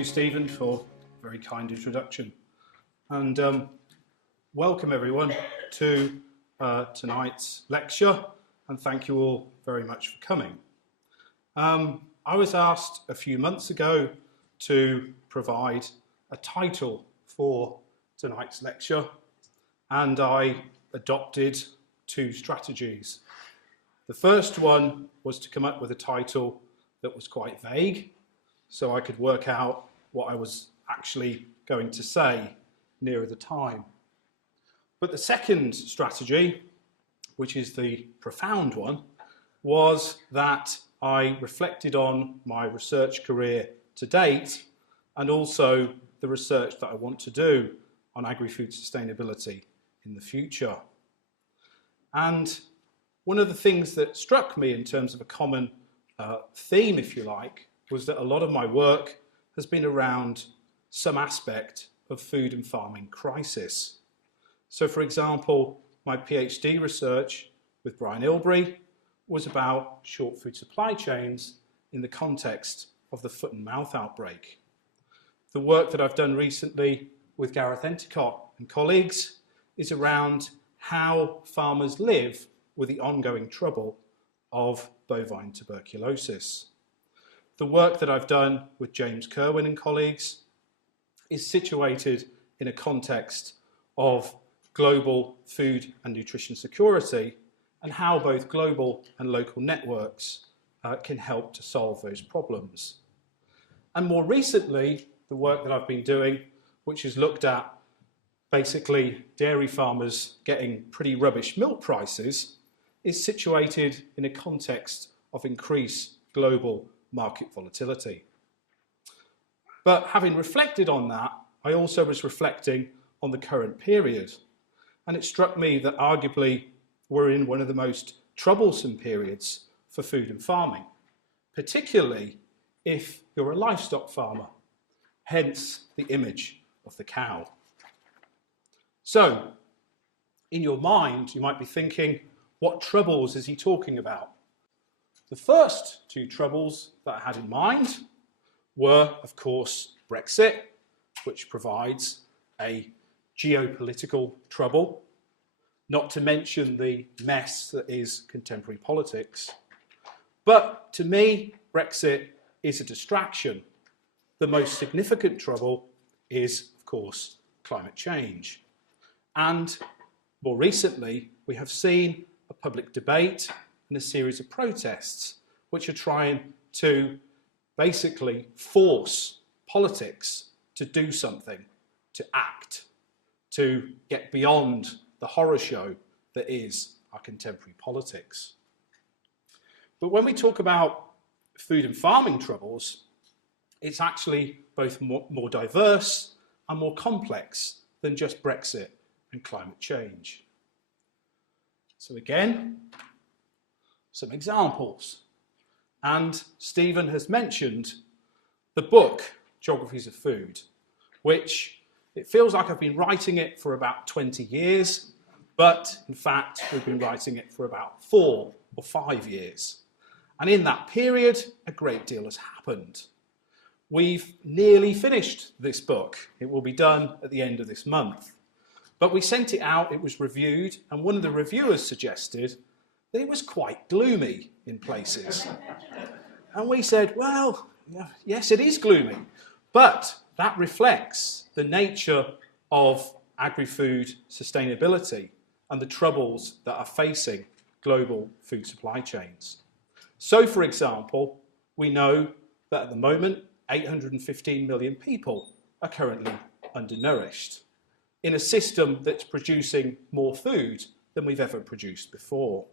you, Stephen, for a very kind introduction. And welcome everyone to tonight's lecture, and thank you all very much for coming. I was asked a few months ago to provide a title for tonight's lecture, and I adopted two strategies. The first one was to come up with a title that was quite vague, so I could work out what I was actually going to say nearer the time. But the second strategy, which is the profound one, was that I reflected on my research career to date and also the research that I want to do on agri-food sustainability in the future. And one of the things that struck me in terms of a common theme, if you like, was that a lot of my work has been around some aspect of food and farming crisis. So, for example, my PhD research with Brian Ilbery was about short food supply chains in the context of the foot and mouth outbreak. The work that I've done recently with Gareth Endicott and colleagues is around how farmers live with the ongoing trouble of bovine tuberculosis. The work that I've done with James Kerwin and colleagues is situated in a context of global food and nutrition security and how both global and local networks can help to solve those problems. And more recently, the work that I've been doing, which has looked at basically dairy farmers getting pretty rubbish milk prices, is situated in a context of increased global market volatility. But having reflected on that, I also was reflecting on the current period. And it struck me that arguably we're in one of the most troublesome periods for food and farming, particularly if you're a livestock farmer, hence the image of the cow. So, in your mind, you might be thinking, what troubles is he talking about? The first two troubles that I had in mind were, of course, Brexit, which provides a geopolitical trouble, not to mention the mess that is contemporary politics. But to me, Brexit is a distraction. The most significant trouble is, of course, climate change. And more recently, we have seen a public debate and a series of protests which are trying to basically force politics to do something, to act, to get beyond the horror show that is our contemporary politics. But when we talk about food and farming troubles, it's actually both more diverse and more complex than just Brexit and climate change. So again, some examples. And Stephen has mentioned the book, Geographies of Food, which it feels like I've been writing it for about 20 years, but in fact, we've been writing it for about 4 or 5 years. And in that period, a great deal has happened. We've nearly finished this book. It will be done at the end of this month. But we sent it out, it was reviewed, and one of the reviewers suggested that it was quite gloomy in places. And we said, well, yes, it is gloomy, but that reflects the nature of agri-food sustainability and the troubles that are facing global food supply chains. So, for example, we know that at the moment, 815 million people are currently undernourished in a system that's producing more food than we've ever produced before.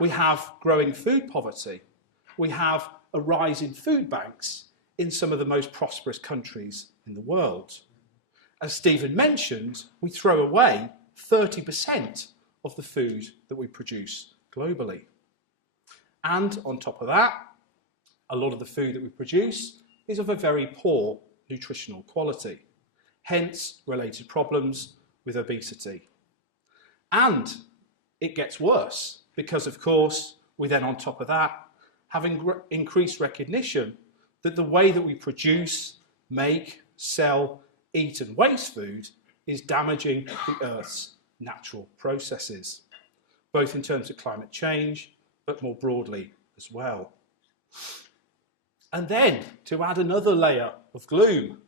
We have growing food poverty. We have a rise in food banks in some of the most prosperous countries in the world. As Stephen mentioned, we throw away 30% of the food that we produce globally. And on top of that, a lot of the food that we produce is of a very poor nutritional quality, hence related problems with obesity. And it gets worse because, of course, we then on top of that have increased recognition that the way that we produce make, sell, eat and waste food is damaging the Earth's natural processes, both in terms of climate change, but more broadly as well. And then, to add another layer of gloom,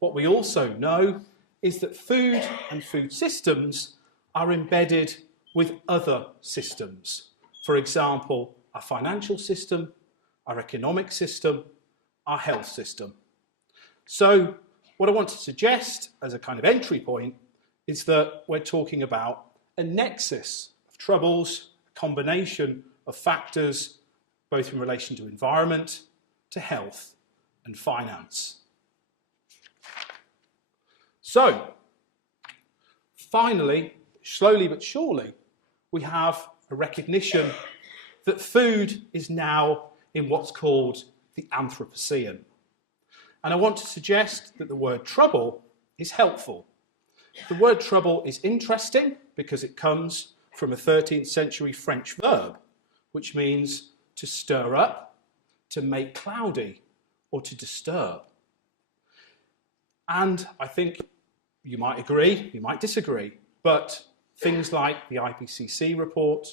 what we also know is that food and food systems are embedded with other systems. For example, our financial system, our economic system, our health system. So what I want to suggest as a kind of entry point is that we're talking about a nexus of troubles, a combination of factors, both in relation to environment, to health and finance. So, finally, slowly but surely, we have a recognition that food is now in what's called the Anthropocene. And I want to suggest that the word trouble is helpful. The word trouble is interesting because it comes from a 13th century French verb, which means to stir up, to make cloudy, or to disturb. And I think you might agree, you might disagree, but things like the IPCC report,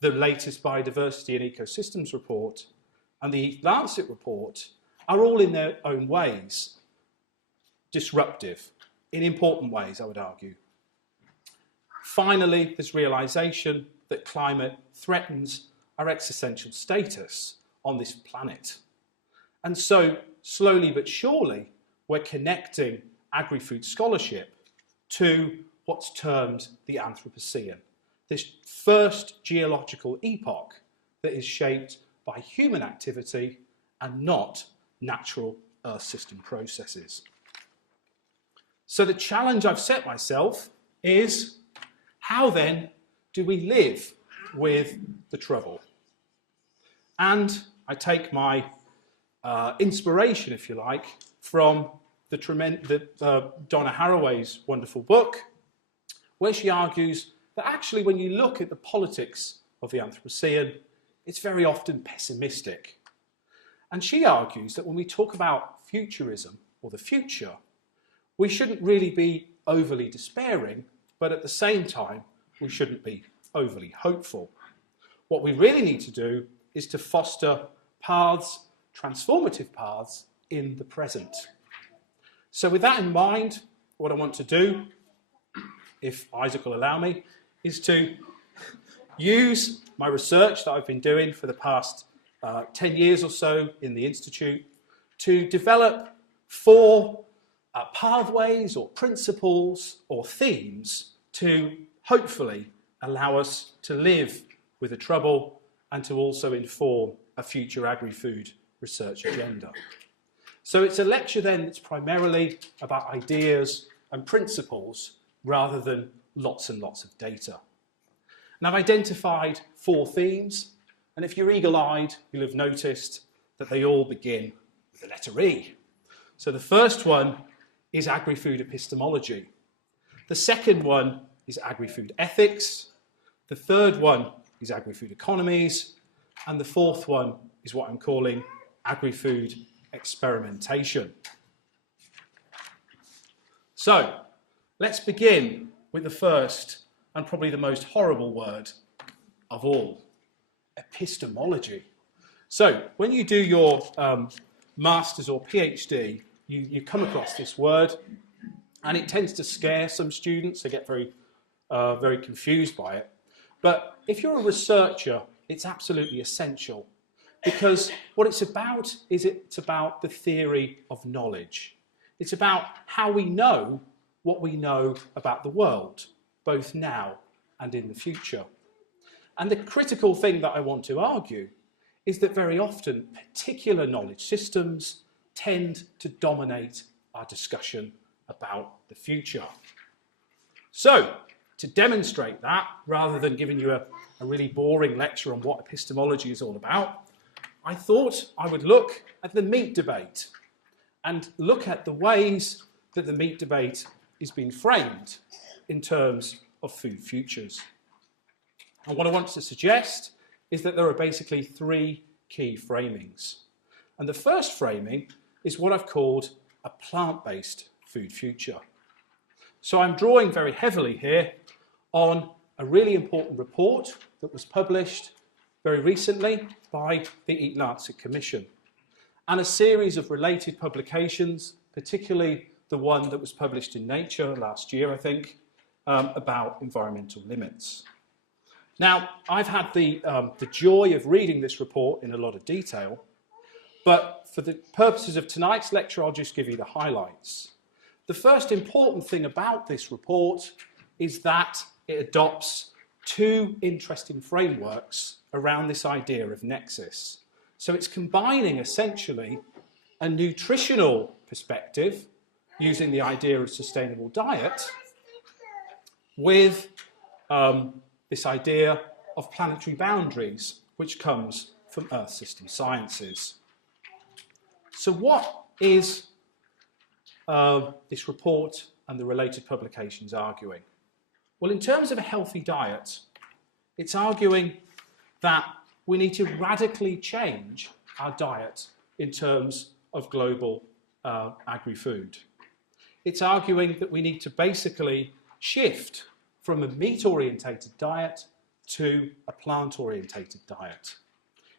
the latest Biodiversity and Ecosystems report, and the Lancet report are all in their own ways disruptive, in important ways, I would argue. Finally, there's realisation that climate threatens our existential status on this planet. And so, slowly but surely, we're connecting agri-food scholarship to what's termed the Anthropocene, this first geological epoch that is shaped by human activity and not natural Earth system processes. So the challenge I've set myself is, how then do we live with the trouble? And I take my inspiration, if you like, from Donna Haraway's wonderful book, where she argues that actually when you look at the politics of the Anthropocene, it's very often pessimistic. And she argues that when we talk about futurism, or the future, we shouldn't really be overly despairing, but at the same time, we shouldn't be overly hopeful. What we really need to do is to foster paths, transformative paths, in the present. So with that in mind, what I want to do, if Isaac will allow me, is to use my research that I've been doing for the past 10 years or so in the Institute to develop 4 pathways or principles or themes to hopefully allow us to live with the trouble and to also inform a future agri-food research agenda. So it's a lecture then that's primarily about ideas and principles rather than lots and lots of data. And I've identified 4 themes, and if you're eagle-eyed, you'll have noticed that they all begin with the letter E. So the first one is agri-food epistemology. The second one is agri-food ethics. The third one is agri-food economies. And the fourth one is what I'm calling agri-food experimentation. So let's begin with the first and probably the most horrible word of all, epistemology. So when you do your master's or PhD, you come across this word, and it tends to scare some students. They get very confused by it. But if you're a researcher, it's absolutely essential, because what it's about is it's about the theory of knowledge. It's about how we know what we know about the world, both now and in the future. And the critical thing that I want to argue is that very often particular knowledge systems tend to dominate our discussion about the future. So, to demonstrate that, rather than giving you a really boring lecture on what epistemology is all about, I thought I would look at the meat debate and look at the ways that the meat debate is being framed in terms of food futures. And what I want to suggest is that there are basically 3 key framings. And the first framing is what I've called a plant-based food future. So I'm drawing very heavily here on a really important report that was published very recently by the Eat Lancet Commission, and a series of related publications, particularly the one that was published in Nature last year, I think, about environmental limits. Now, I've had the joy of reading this report in a lot of detail, but for the purposes of tonight's lecture, I'll just give you the highlights. The first important thing about this report is that it adopts two interesting frameworks around this idea of nexus. So it's combining essentially a nutritional perspective using the idea of sustainable diet with this idea of planetary boundaries, which comes from Earth system sciences. So what is this report and the related publications arguing? Well, in terms of a healthy diet, it's arguing that we need to radically change our diet in terms of global agri-food. It's arguing that we need to basically shift from a meat-orientated diet to a plant-orientated diet.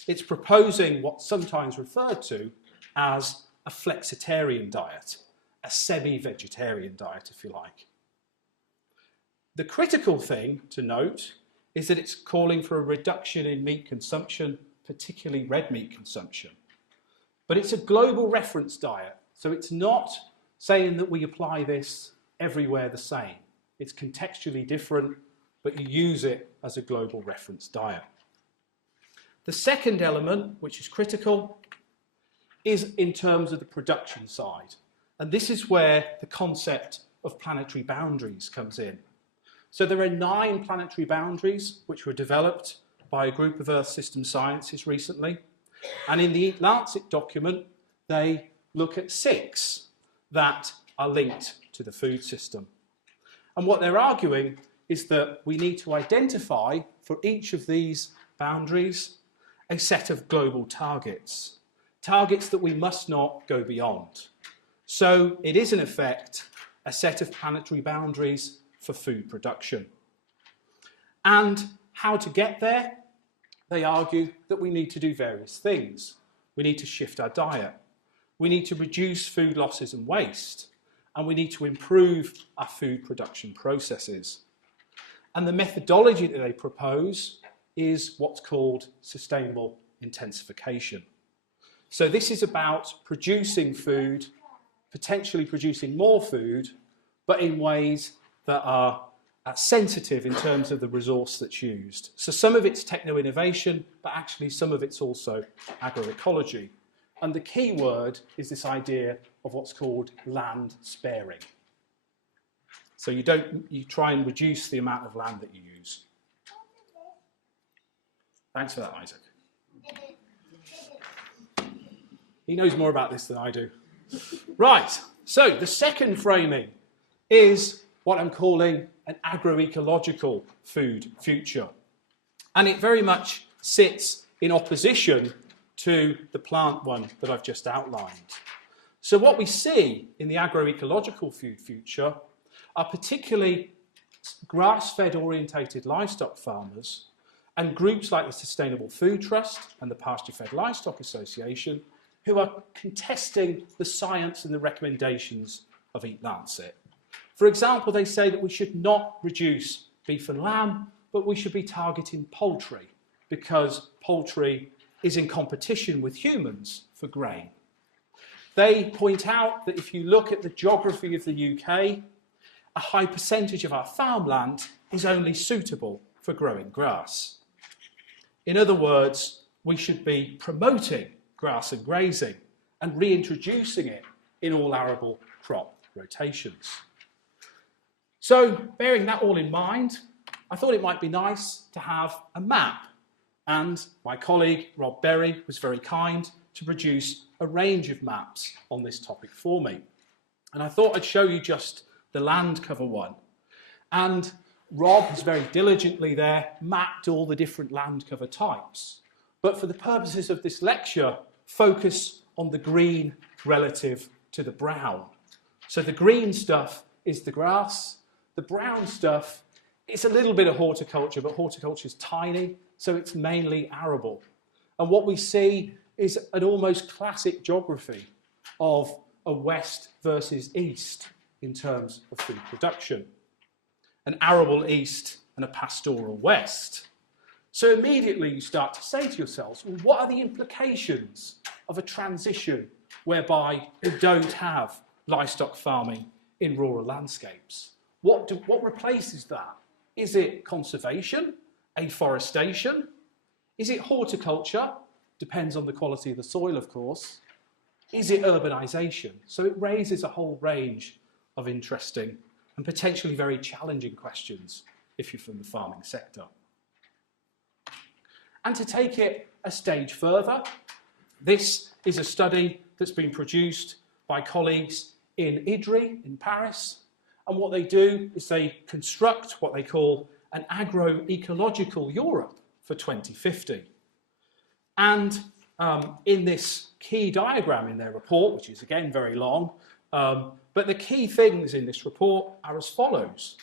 It's proposing what's sometimes referred to as a flexitarian diet, a semi-vegetarian diet, if you like. The critical thing to note is that it's calling for a reduction in meat consumption, particularly red meat consumption. But it's a global reference diet, so it's not saying that we apply this everywhere the same. It's contextually different, but you use it as a global reference diet. The second element, which is critical, is in terms of the production side. And this is where the concept of planetary boundaries comes in. So there are 9 planetary boundaries which were developed by a group of Earth system scientists recently. And in the Eat Lancet document, they look at 6 that are linked to the food system. And what they're arguing is that we need to identify for each of these boundaries a set of global targets, targets that we must not go beyond. So it is in effect a set of planetary boundaries for food production. And how to get there? They argue that we need to do various things. We need to shift our diet. We need to reduce food losses and waste. And we need to improve our food production processes. And the methodology that they propose is what's called sustainable intensification. So this is about producing food, potentially producing more food, but in ways that are sensitive in terms of the resource that's used. So some of it's techno-innovation, but actually some of it's also agroecology. And the key word is this idea of what's called land sparing. So you try and reduce the amount of land that you use. Thanks for that, Isaac. He knows more about this than I do. Right, so the second framing is what I'm calling an agroecological food future. And it very much sits in opposition to the plant one that I've just outlined. So what we see in the agroecological food future are particularly grass-fed orientated livestock farmers and groups like the Sustainable Food Trust and the Pasture-Fed Livestock Association who are contesting the science and the recommendations of Eat Lancet. For example, they say that we should not reduce beef and lamb, but we should be targeting poultry because poultry is in competition with humans for grain. They point out that if you look at the geography of the UK, a high percentage of our farmland is only suitable for growing grass. In other words, we should be promoting grass and grazing and reintroducing it in all arable crop rotations. So, bearing that all in mind, I thought it might be nice to have a map. And my colleague, Rob Berry, was very kind to produce a range of maps on this topic for me. And I thought I'd show you just the land cover one. And Rob has very diligently there mapped all the different land cover types. But for the purposes of this lecture, focus on the green relative to the brown. So the green stuff is the grass. The brown stuff, it's a little bit of horticulture, but horticulture is tiny, so it's mainly arable. And what we see is an almost classic geography of a west versus east in terms of food production. An arable east and a pastoral west. So immediately you start to say to yourselves, well, what are the implications of a transition whereby we don't have livestock farming in rural landscapes? What replaces that? Is it conservation, afforestation? Is it horticulture? Depends on the quality of the soil, of course. Is it urbanisation? So it raises a whole range of interesting and potentially very challenging questions if you're from the farming sector. And to take it a stage further, this is a study that's been produced by colleagues in IDRI in Paris. And what they do is they construct what they call an Agroecology Europe for 2050. And in this key diagram in their report, which is again very long, but the key things in this report are as follows.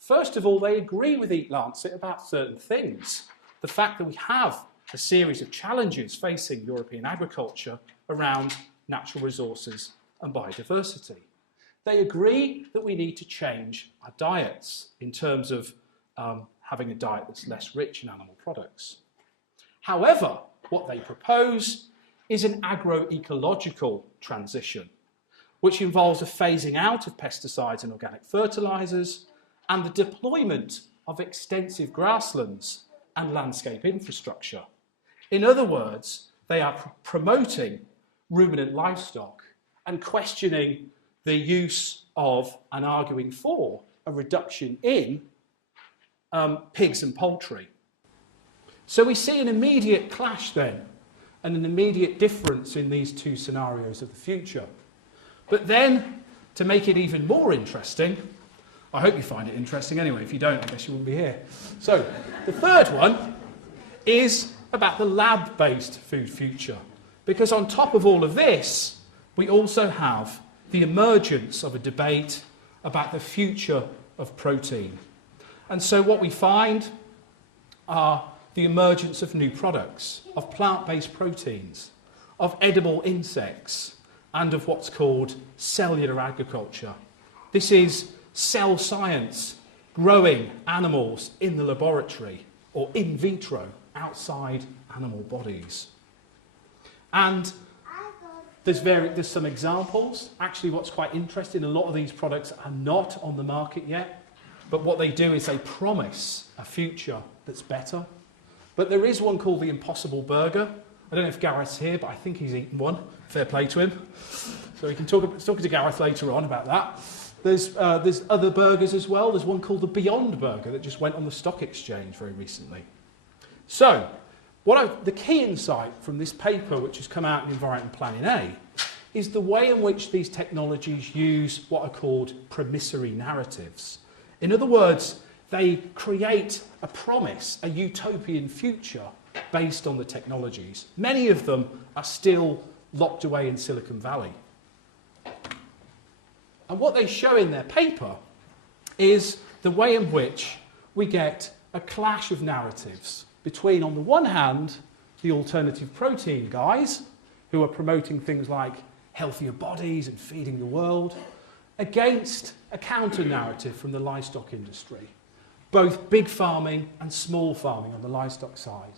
First of all, they agree with Eat Lancet about certain things. The fact that we have a series of challenges facing European agriculture around natural resources and biodiversity. They agree that we need to change our diets in terms of having a diet that's less rich in animal products. However, what they propose is an agroecological transition, which involves a phasing out of pesticides and organic fertilisers and the deployment of extensive grasslands and landscape infrastructure. In other words, they are promoting ruminant livestock and questioning the use of and arguing for a reduction in pigs and poultry. So we see an immediate clash then and an immediate difference in these two scenarios of the future. But then, to make it even more interesting, I hope you find it interesting anyway. If you don't, I guess you wouldn't be here. So, the third one is about the lab-based food future. Because on top of all of this, we also have the emergence of a debate about the future of protein. And so what we find are the emergence of new products, of plant-based proteins, of edible insects, and of what's called cellular agriculture. This is cell science, growing animals in the laboratory or in vitro, outside animal bodies. And there's some examples. Actually, what's quite interesting, a lot of these products are not on the market yet, but what they do is they promise a future that's better. But there is one called the Impossible Burger. I don't know if Gareth's here, but I think he's eaten one. Fair play to him. So we can talk to Gareth later on about that. There's other burgers as well. There's one called the Beyond Burger that just went on the stock exchange very recently. So, the key insight from this paper, which has come out in Environment Planning A, is the way in which these technologies use what are called promissory narratives. In other words, they create a promise, a utopian future based on the technologies. Many of them are still locked away in Silicon Valley. And what they show in their paper is the way in which we get a clash of narratives between, on the one hand, the alternative protein guys, who are promoting things like healthier bodies and feeding the world, against a counter-narrative from the livestock industry, both big farming and small farming on the livestock side.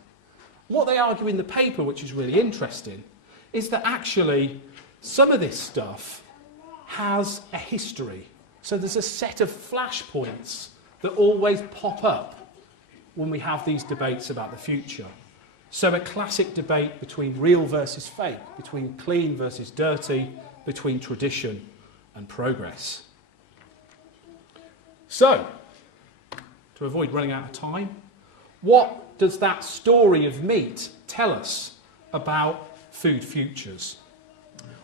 What they argue in the paper, which is really interesting, is that actually some of this stuff has a history. So there's a set of flashpoints that always pop up when we have these debates about the future. So a classic debate between real versus fake, between clean versus dirty, between tradition and progress. So, to avoid running out of time, what does that story of meat tell us about food futures?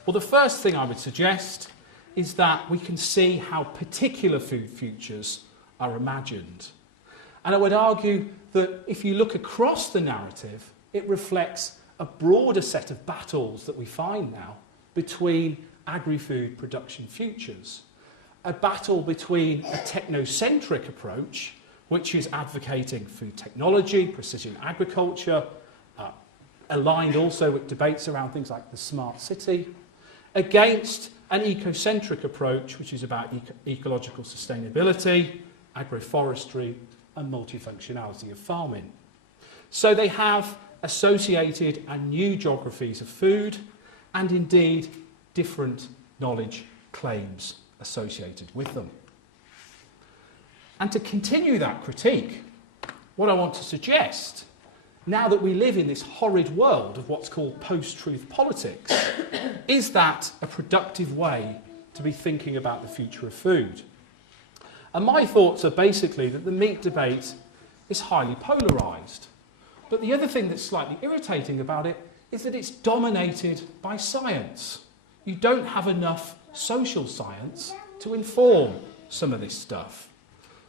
Well, the first thing I would suggest is that we can see how particular food futures are imagined. And I would argue that if you look across the narrative, it reflects a broader set of battles that we find now between agri-food production futures. A battle between a technocentric approach, which is advocating food technology, precision agriculture, aligned also with debates around things like the smart city, against an ecocentric approach, which is about ecological sustainability, agroforestry, and multifunctionality of farming. So they have associated and new geographies of food, and indeed different knowledge claims associated with them. And to continue that critique, what I want to suggest, now that we live in this horrid world of what's called post-truth politics, is that a productive way to be thinking about the future of food? And my thoughts are basically that the meat debate is highly polarised. But the other thing that's slightly irritating about it is that it's dominated by science. You don't have enough social science to inform some of this stuff.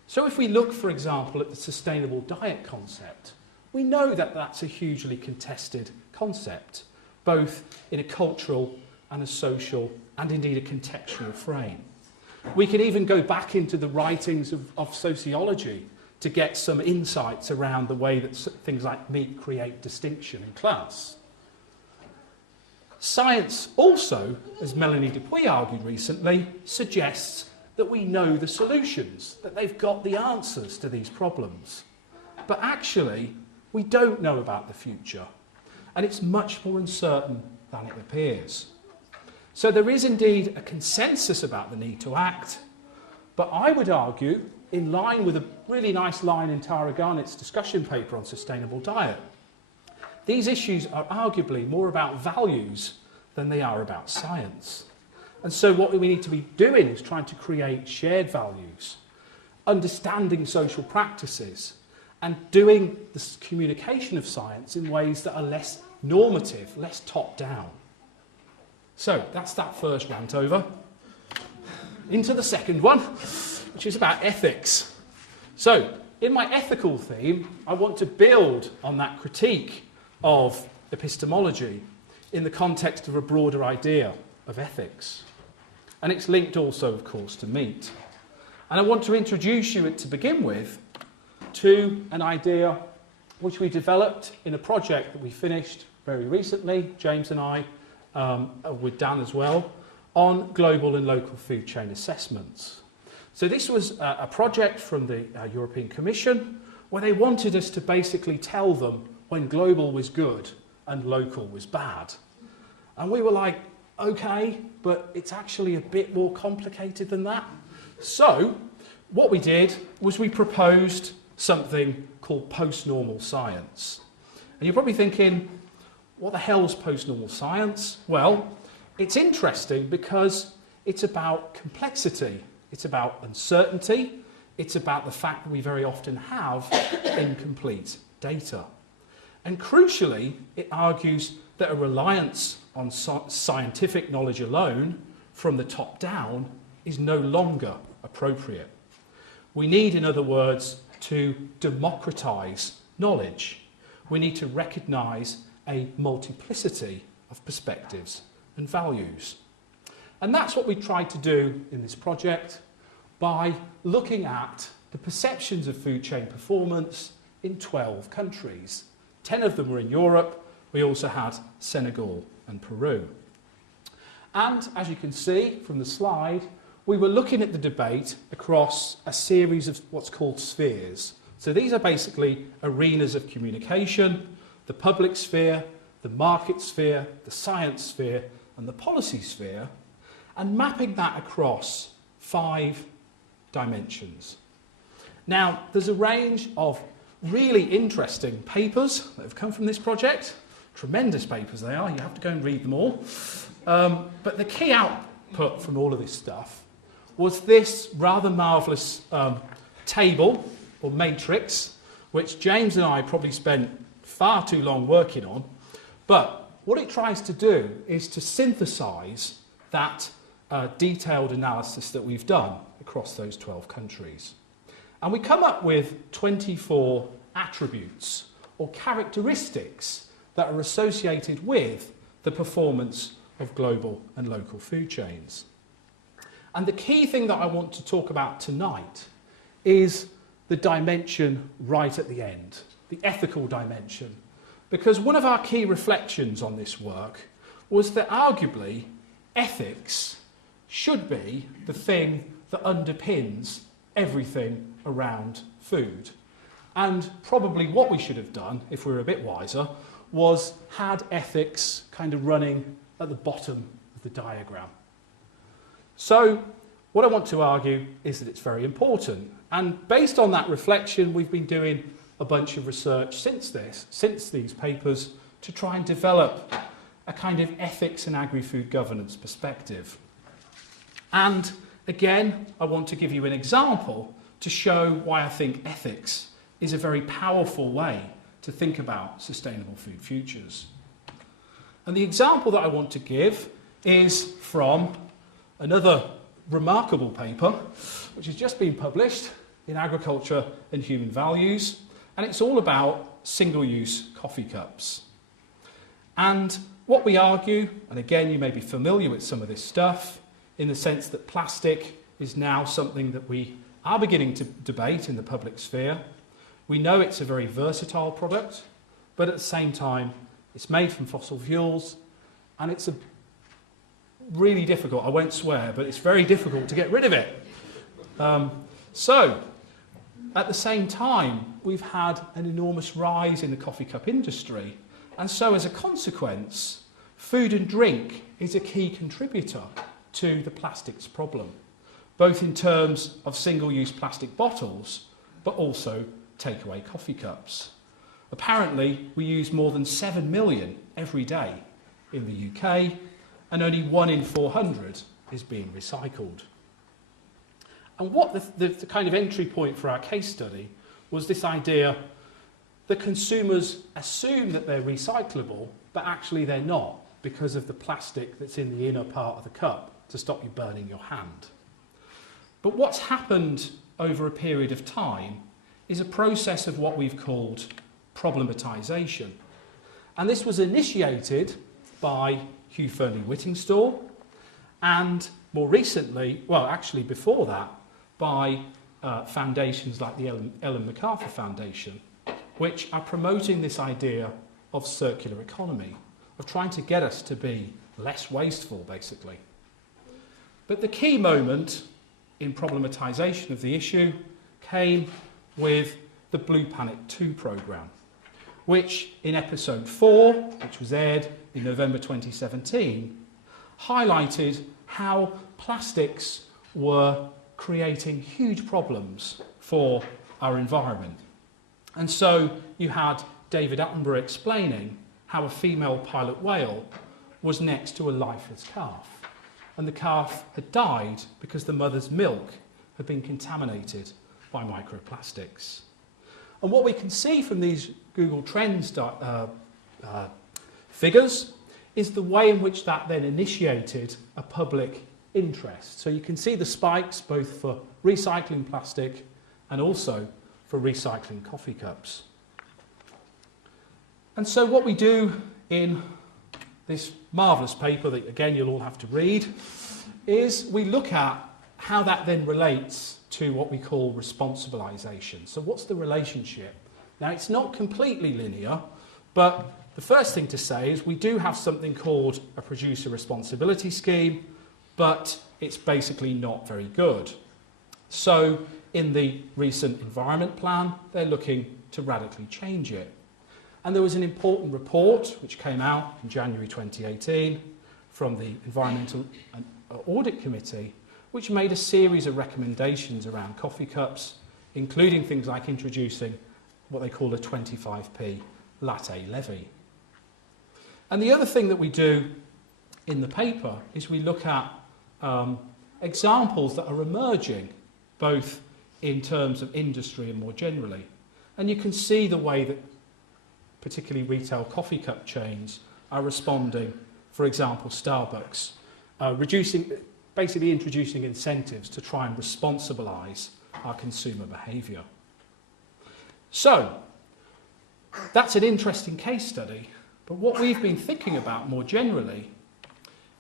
So if we look, for example, at the sustainable diet concept, we know that that's a hugely contested concept, both in a cultural and a social and indeed a contextual frame. We can even go back into the writings of sociology to get some insights around the way that things like meat create distinction in class. Science also, as Melanie Dupuy argued recently, suggests that we know the solutions, that they've got the answers to these problems. But actually, we don't know about the future, and it's much more uncertain than it appears. So there is indeed a consensus about the need to act, but I would argue, in line with a really nice line in Tara Garnett's discussion paper on sustainable diet, these issues are arguably more about values than they are about science. And so what we need to be doing is trying to create shared values, understanding social practices, and doing the communication of science in ways that are less normative, less top-down. So that's that first rant over. Into the second one, which is about ethics. So in my ethical theme, I want to build on that critique of epistemology in the context of a broader idea of ethics. And it's linked also, of course, to meat. And I want to introduce you, to begin with, to an idea which we developed in a project that we finished very recently, James and I, with Dan as well, on global and local food chain assessments. So this was a project from the European Commission where they wanted us to basically tell them when global was good and local was bad. And we were like, okay, but it's actually a bit more complicated than that. So what we did was we proposed something called post-normal science. And you're probably thinking, what the hell's post-normal science? Well, it's interesting because it's about complexity, it's about uncertainty, it's about the fact that we very often have incomplete data. And crucially, it argues that a reliance on scientific knowledge alone from the top down is no longer appropriate. We need, in other words, to democratise knowledge. We need to recognise a multiplicity of perspectives and values. And that's what we tried to do in this project by looking at the perceptions of food chain performance in 12 countries. 10 of them were in Europe. We also had Senegal and Peru. And as you can see from the slide, we were looking at the debate across a series of what's called spheres. So these are basically arenas of communication: the public sphere, the market sphere, the science sphere, and the policy sphere, and mapping that across 5 dimensions. Now, there's a range of really interesting papers that have come from this project. Tremendous papers they are, you have to go and read them all. But the key output from all of this stuff was this rather marvellous table, or matrix, which James and I probably spent far too long working on. But what it tries to do is to synthesise that detailed analysis that we've done across those 12 countries. And we come up with 24 attributes or characteristics that are associated with the performance of global and local food chains. And the key thing that I want to talk about tonight is the dimension right at the end, the ethical dimension. Because one of our key reflections on this work was that arguably ethics should be the thing that underpins everything around food. And probably what we should have done, if we were a bit wiser, was had ethics kind of running at the bottom of the diagram. So what I want to argue is that it's very important. And based on that reflection, we've been doing a bunch of research since these papers, to try and develop a kind of ethics and agri-food governance perspective. And again, I want to give you an example to show why I think ethics is a very powerful way to think about sustainable food futures. And the example that I want to give is from another remarkable paper, which has just been published in Agriculture and Human Values, and it's all about single-use coffee cups. And what we argue, and again you may be familiar with some of this stuff, in the sense that plastic is now something that we are beginning to debate in the public sphere. We know it's a very versatile product, but at the same time it's made from fossil fuels, and it's a really difficult, I won't swear, but it's very difficult to get rid of it. So, at the same time, we've had an enormous rise in the coffee cup industry, and so as a consequence, food and drink is a key contributor to the plastics problem, both in terms of single-use plastic bottles, but also takeaway coffee cups. Apparently, we use more than 7 million every day in the UK, and only 1 in 400 is being recycled. And what the kind of entry point for our case study was this idea that consumers assume that they're recyclable, but actually they're not, because of the plastic that's in the inner part of the cup to stop you burning your hand. But what's happened over a period of time is a process of what we've called problematization. And this was initiated by Hugh Fearnley-Whittingstall, and more recently, well actually before that, by foundations like the Ellen MacArthur Foundation, which are promoting this idea of circular economy, of trying to get us to be less wasteful, basically. But the key moment in problematization of the issue came with the Blue Planet 2 programme, which in episode 4, which was aired in November 2017, highlighted how plastics were creating huge problems for our environment. And so you had David Attenborough explaining how a female pilot whale was next to a lifeless calf. And the calf had died because the mother's milk had been contaminated by microplastics. And what we can see from these Google Trends figures is the way in which that then initiated a public interest. So you can see the spikes both for recycling plastic and also for recycling coffee cups. And so what we do in this marvellous paper that again you'll all have to read is we look at how that then relates to what we call responsibilization. So what's the relationship? Now it's not completely linear, but the first thing to say is we do have something called a producer responsibility scheme, but it's basically not very good. So in the recent environment plan, they're looking to radically change it. And there was an important report which came out in January 2018 from the Environmental Audit Committee, which made a series of recommendations around coffee cups, including things like introducing what they call a 25p latte levy. And the other thing that we do in the paper is we look at examples that are emerging, both in terms of industry and more generally. And you can see the way that particularly retail coffee cup chains are responding. For example, Starbucks, basically introducing incentives to try and responsibilise our consumer behaviour. So, that's an interesting case study, but what we've been thinking about more generally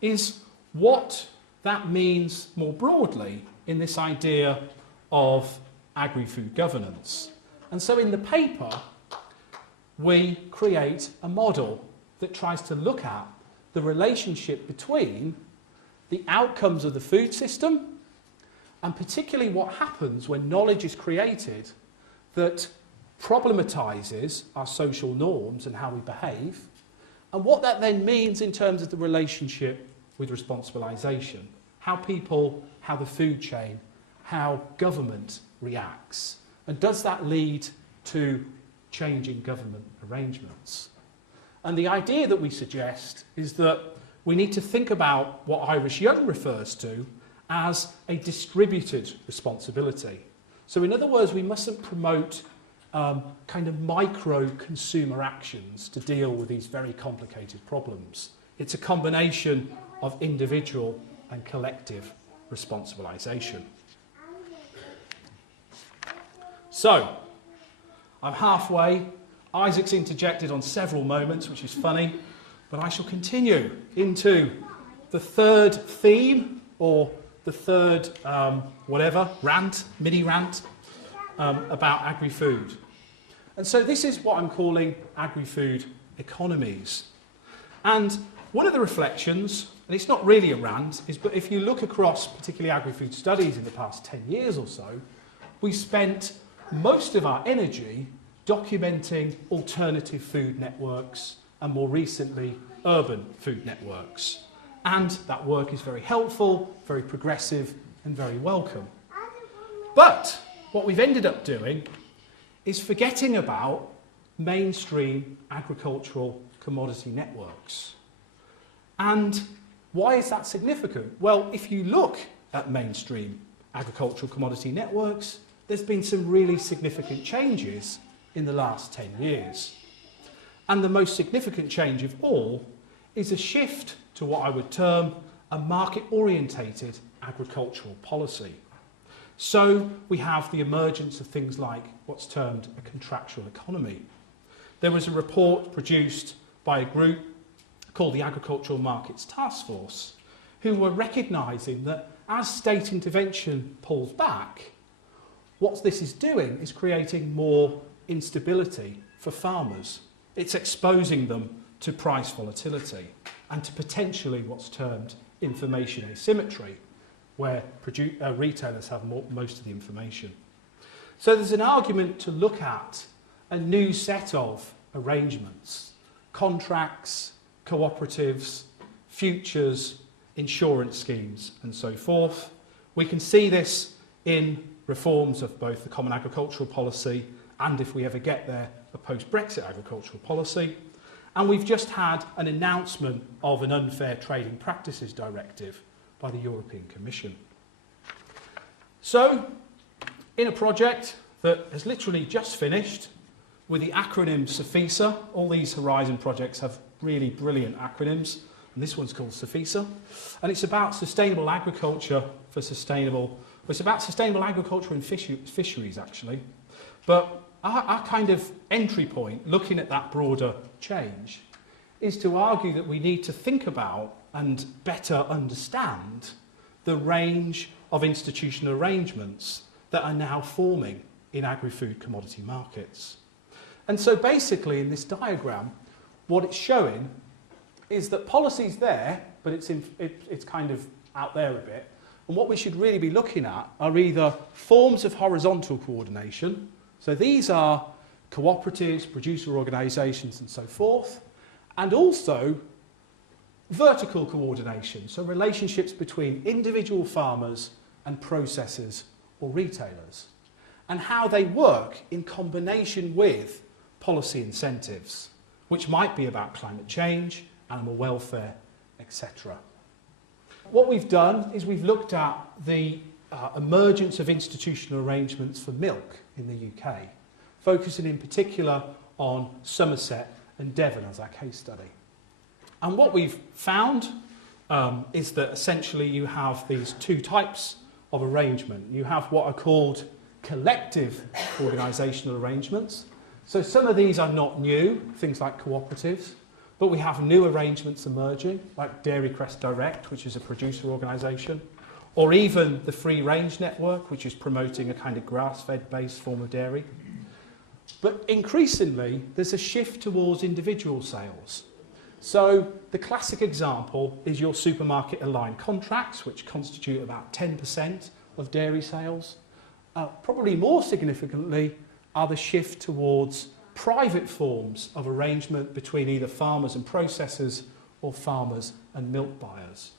is what that means more broadly in this idea of agri-food governance. And so in the paper, we create a model that tries to look at the relationship between the outcomes of the food system and particularly what happens when knowledge is created that problematizes our social norms and how we behave, and what that then means in terms of the relationship with responsibilisation, how people, how the food chain, how government reacts, and does that lead to changing government arrangements. And the idea that we suggest is that we need to think about what Iris Young refers to as a distributed responsibility. So in other words, we mustn't promote kind of micro consumer actions to deal with these very complicated problems. It's a combination of individual and collective responsibilisation. So, I'm halfway. Isaac's interjected on several moments, which is funny, but I shall continue into the third theme, or the third rant, mini rant, about agri-food. And so this is what I'm calling Agri-Food Economies. And one of the reflections, and it's not really a rant, is but if you look across particularly Agri-Food Studies in the past 10 years or so, we spent most of our energy documenting alternative food networks and more recently urban food networks. And that work is very helpful, very progressive and very welcome. But what we've ended up doing is forgetting about mainstream agricultural commodity networks. And why is that significant? Well, if you look at mainstream agricultural commodity networks, there's been some really significant changes in the last 10 years. And the most significant change of all is a shift to what I would term a market-orientated agricultural policy. So we have the emergence of things like what's termed a contractual economy. There was a report produced by a group called the Agricultural Markets Task Force, who were recognising that as state intervention pulls back, what this is doing is creating more instability for farmers. It's exposing them to price volatility and to potentially what's termed information asymmetry, where retailers have most of the information. So there's an argument to look at a new set of arrangements, contracts, cooperatives, futures, insurance schemes and so forth. We can see this in reforms of both the Common Agricultural Policy and, if we ever get there, a post-Brexit agricultural policy. And we've just had an announcement of an Unfair Trading Practices Directive by the European Commission. So, in a project that has literally just finished, with the acronym FISA, all these Horizon projects have really brilliant acronyms, and this one's called FISA, and it's about sustainable agriculture for sustainable, it's about sustainable agriculture and fisheries actually, but our kind of entry point, looking at that broader change, is to argue that we need to think about and better understand the range of institutional arrangements that are now forming in agri-food commodity markets. And so basically in this diagram, what it's showing is that policy's there, but it's kind of out there a bit. And what we should really be looking at are either forms of horizontal coordination, so these are cooperatives, producer organisations and so forth, and also vertical coordination, so relationships between individual farmers and processors or retailers, and how they work in combination with policy incentives, which might be about climate change, animal welfare, etc. What we've done is we've looked at the emergence of institutional arrangements for milk in the UK, focusing in particular on Somerset and Devon as our case study. And what we've found is that essentially you have these two types of arrangement. You have what are called collective organisational arrangements. So some of these are not new, things like cooperatives, but we have new arrangements emerging, like Dairy Crest Direct, which is a producer organisation, or even the Free Range Network, which is promoting a kind of grass-fed based form of dairy. But increasingly, there's a shift towards individual sales. So the classic example is your supermarket aligned contracts, which constitute about 10% of dairy sales. Probably more significantly are the shift towards private forms of arrangement between either farmers and processors or farmers and milk buyers.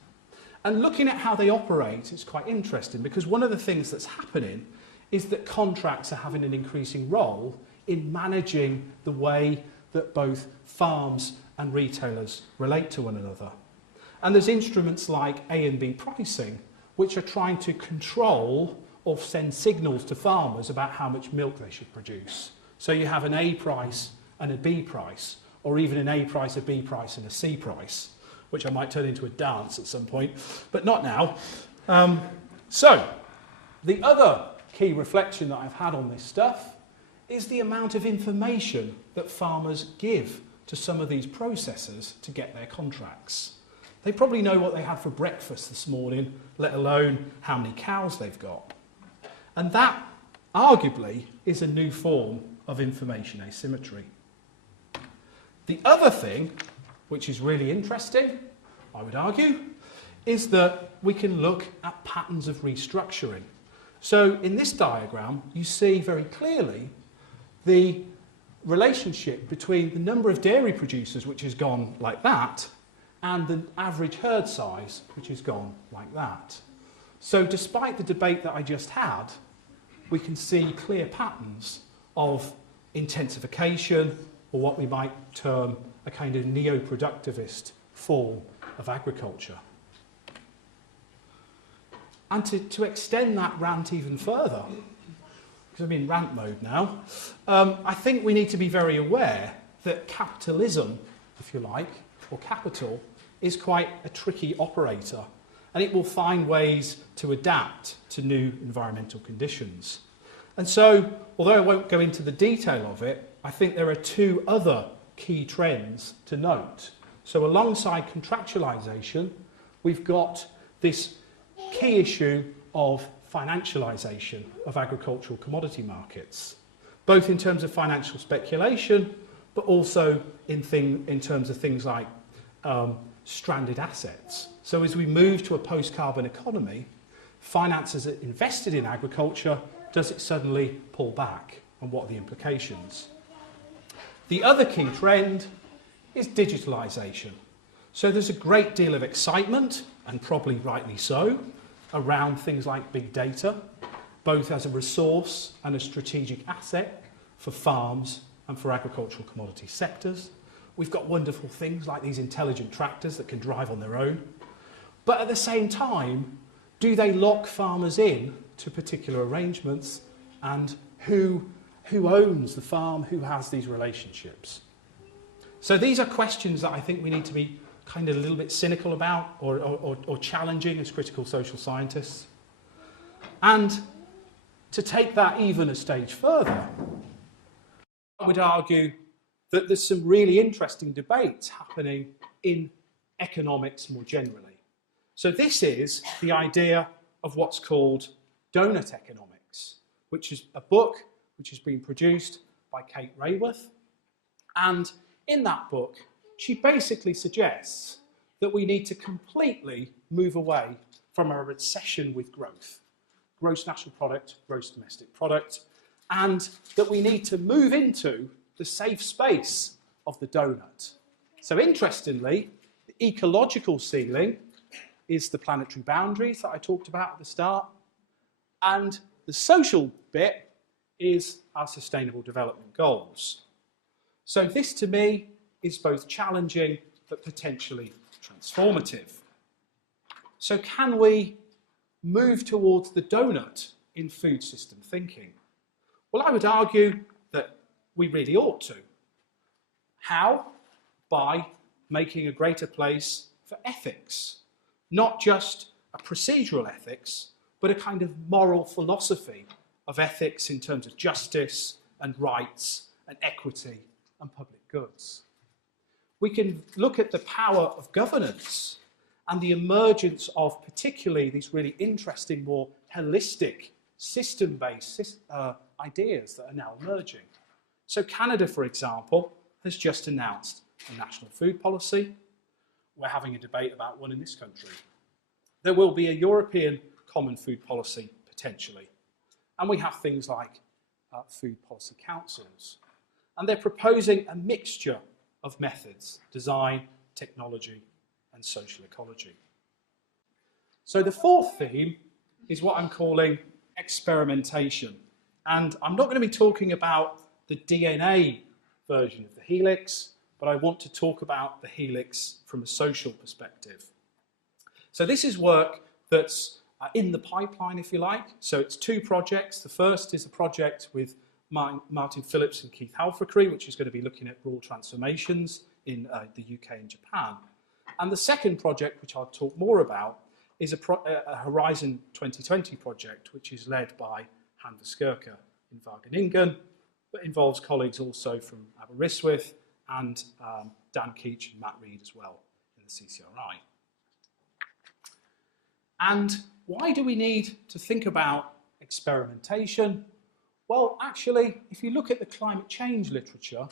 And looking at how they operate is quite interesting, because one of the things that's happening is that contracts are having an increasing role in managing the way that both farms and retailers relate to one another. And there's instruments like A and B pricing, which are trying to control or send signals to farmers about how much milk they should produce. So you have an A price and a B price, or even an A price, a B price and a C price, which I might turn into a dance at some point, but not now. So the other key reflection that I've had on this stuff is the amount of information that farmers give to some of these processors to get their contracts. They probably know what they had for breakfast this morning, let alone how many cows they've got. And that, arguably, is a new form of information asymmetry. The other thing, which is really interesting, I would argue, is that we can look at patterns of restructuring. So in this diagram, you see very clearly the relationship between the number of dairy producers, which has gone like that, and the average herd size, which has gone like that. So despite the debate that I just had, we can see clear patterns of intensification, or what we might term a kind of neo-productivist form of agriculture. And to extend that rant even further, because I'm in rant mode now, I think we need to be very aware that capitalism, if you like, or capital, is quite a tricky operator, and it will find ways to adapt to new environmental conditions. And so, although I won't go into the detail of it, I think there are two other key trends to note. So alongside contractualisation, we've got this key issue of financialisation of agricultural commodity markets, both in terms of financial speculation, but also in terms of things like stranded assets. So as we move to a post-carbon economy, finances that invested in agriculture, does it suddenly pull back, and what are the implications? The other key trend is digitalisation. So there's a great deal of excitement, and probably rightly so, around things like big data, both as a resource and a strategic asset for farms and for agricultural commodity sectors. We've got wonderful things like these intelligent tractors that can drive on their own. But at the same time, do they lock farmers in to particular arrangements, and who owns the farm, who has these relationships? So these are questions that I think we need to be kind of a little bit cynical about, or challenging as critical social scientists. And to take that even a stage further, I would argue that there's some really interesting debates happening in economics more generally. So this is the idea of what's called donut economics, which is a book which has been produced by Kate Raworth. And in that book, she basically suggests that we need to completely move away from our obsession with growth, gross national product, gross domestic product, and that we need to move into the safe space of the donut. So interestingly, the ecological ceiling is the planetary boundaries that I talked about at the start, and the social bit is our sustainable development goals. So this to me is both challenging but potentially transformative. So can we move towards the donut in food system thinking? Well, I would argue that we really ought to. How? By making a greater place for ethics. Not just a procedural ethics, but a kind of moral philosophy of ethics in terms of justice and rights and equity and public goods. we can look at the power of governance and the emergence of particularly these really interesting, more holistic, system-based ideas that are now emerging. So Canada, for example, has just announced a national food policy. We're having a debate about one in this country. There will be a European common food policy, potentially. And we have things like food policy councils. And they're proposing a mixture of methods: design, technology, and social ecology. So the fourth theme is what I'm calling experimentation. And I'm not going to be talking about the DNA version of the helix, but I want to talk about the helix from a social perspective. So this is work that's in the pipeline, if you like. So it's two projects. The first is a project with Martin Phillips and Keith Halfrackery, which is going to be looking at rural transformations in the UK and Japan. And the second project, which I'll talk more about, is a Horizon 2020 project, which is led by Han Verskirker in Wageningen, but involves colleagues also from Aberystwyth and Dan Keach and Matt Reed as well in the CCRI. And why do we need to think about experimentation? Well, actually, if you look at the climate change literature,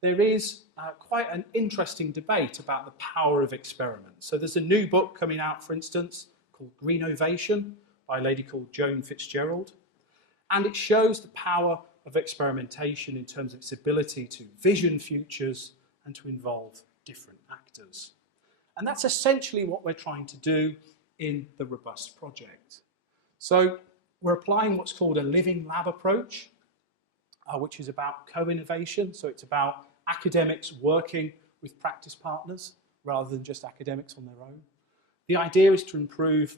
there is quite an interesting debate about the power of experiment. So there's a new book coming out, for instance, called Greenovation by a lady called Joan Fitzgerald. And it shows the power of experimentation in terms of its ability to vision futures and to involve different actors. And that's essentially what we're trying to do in the Robust project. So we're applying what's called a living lab approach, which is about co-innovation. So it's about academics working with practice partners rather than just academics on their own. The idea is to improve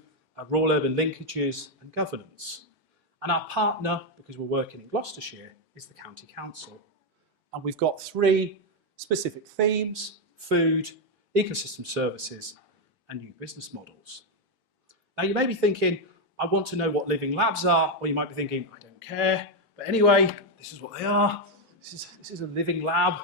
rural-urban linkages and governance. And our partner, because we're working in Gloucestershire, is the County Council. And we've got three specific themes: food, ecosystem services, and new business models. Now, you may be thinking, I want to know what living labs are, or you might be thinking, I don't care. But anyway, this is what they are. This is a living lab,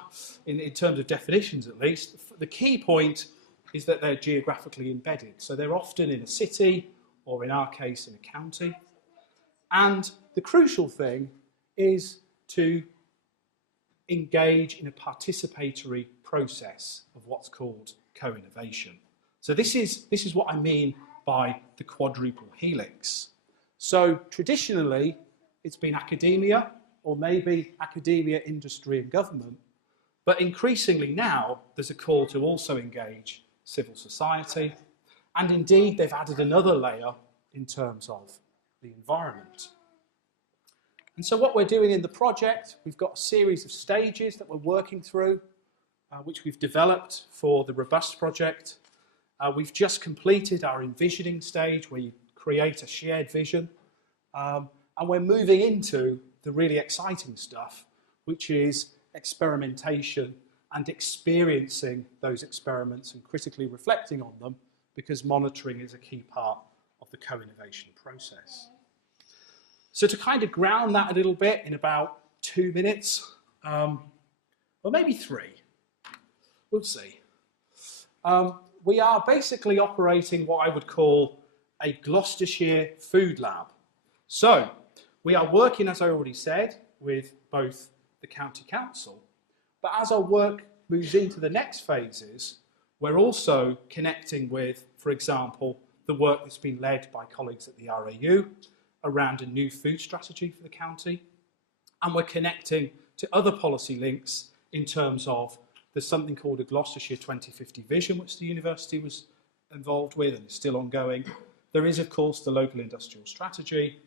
in terms of definitions at least. The key point is that they're geographically embedded. So they're often in a city, or in our case, in a county. And the crucial thing is to engage in a participatory process of what's called co-innovation. So this is what I mean by the quadruple helix. So traditionally, it's been academia, or maybe academia, industry, and government. But increasingly now, there's a call to also engage civil society. And indeed, they've added another layer in terms of the environment. And so what we're doing in the project, we've got a series of stages that we're working through, which we've developed for the Robust project. We've just completed our envisioning stage, where you create a shared vision. And we're moving into the really exciting stuff, which is experimentation and experiencing those experiments and critically reflecting on them, because monitoring is a key part of the co-innovation process. So to kind of ground that a little bit in about 2 minutes, or maybe 3, we'll see. We are basically operating what I would call a Gloucestershire Food Lab. So we are working, as I already said, with both the County Council, but as our work moves into the next phases, we're also connecting with, for example, the work that's been led by colleagues at the RAU around a new food strategy for the county. And we're connecting to other policy links in terms of, there's something called a Gloucestershire 2050 vision, which the university was involved with and is still ongoing. There is, of course, the local industrial strategy,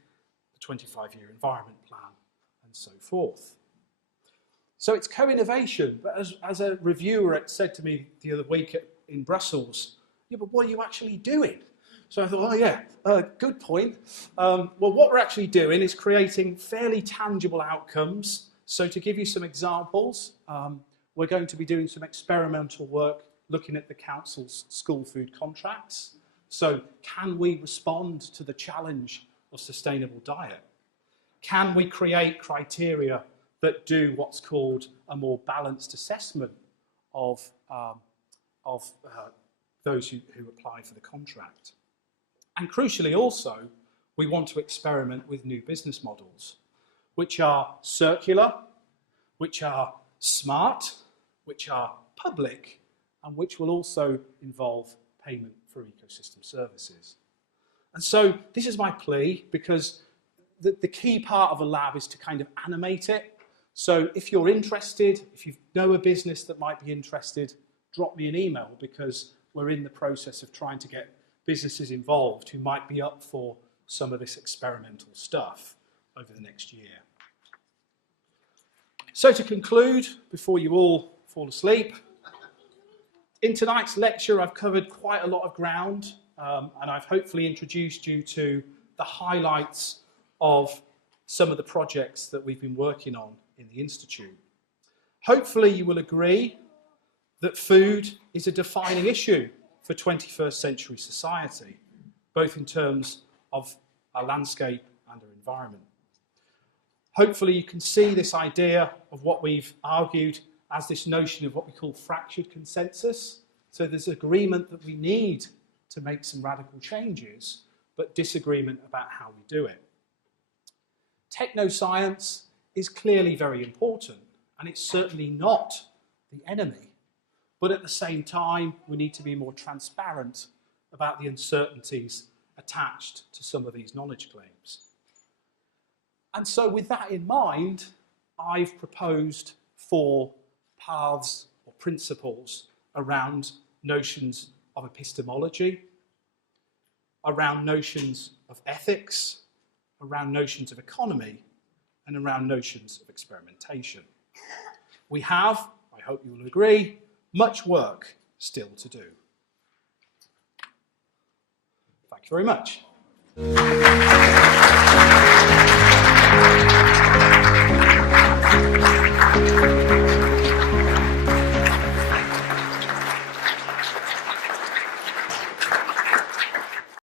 the 25-year environment plan, and so forth. So it's co-innovation, but as a reviewer said to me the other week in Brussels, yeah, but what are you actually doing? So I thought, oh yeah, good point. Well, what we're actually doing is creating fairly tangible outcomes. So to give you some examples, we're going to be doing some experimental work looking at the council's school food contracts. So can we respond to the challenge of sustainable diet? Can we create criteria that do what's called a more balanced assessment of those who apply for the contract. And crucially also, we want to experiment with new business models, which are circular, which are smart, which are public, and which will also involve payment for ecosystem services. And so this is my plea, because the key part of a lab is to kind of animate it. So if you're interested, if you know a business that might be interested, drop me an email, because we're in the process of trying to get businesses involved who might be up for some of this experimental stuff over the next year. So to conclude, before you all fall asleep, in tonight's lecture I've covered quite a lot of ground, and I've hopefully introduced you to the highlights of some of the projects that we've been working on in the Institute. Hopefully you will agree that food is a defining issue for 21st century society, both in terms of our landscape and our environment. Hopefully you can see this idea of what we've argued as this notion of what we call fractured consensus. So there's agreement that we need to make some radical changes, but disagreement about how we do it. Technoscience is clearly very important, and it's certainly not the enemy. But at the same time, we need to be more transparent about the uncertainties attached to some of these knowledge claims. And so with that in mind, I've proposed 4 paths or principles around notions of epistemology, around notions of ethics, around notions of economy, and around notions of experimentation. We have, I hope you will agree, much work still to do. Thank you very much.